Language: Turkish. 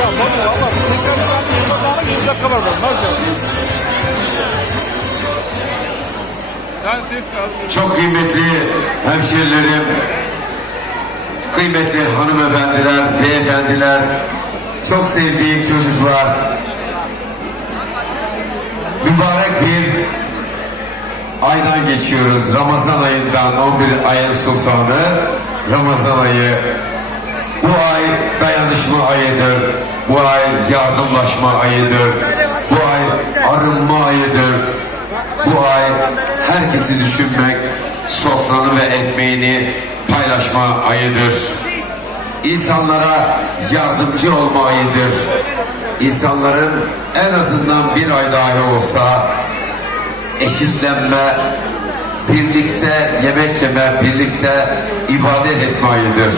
Ya baba Allah tekrar daha 100 dakika var ben. Nasıl? Ben ses kaldım. Çok kıymetli hemşerilerim, kıymetli hanımefendiler, beyefendiler, çok sevdiğim çocuklar, mübarek bir aydan geçiyoruz. Ramazan ayından 11 ayın sultanı Ramazan ayı. Bu ay dayanışma ayıdır. Bu ay yardımlaşma ayıdır. Bu ay arınma ayıdır. Bu ay herkesi düşünmek, sofranı ve ekmeğini paylaşma ayıdır. İnsanlara yardımcı olma ayıdır. İnsanların en azından bir ay dahi olsa eşitlenme, birlikte yemek yeme, birlikte ibadet etme ayıdır.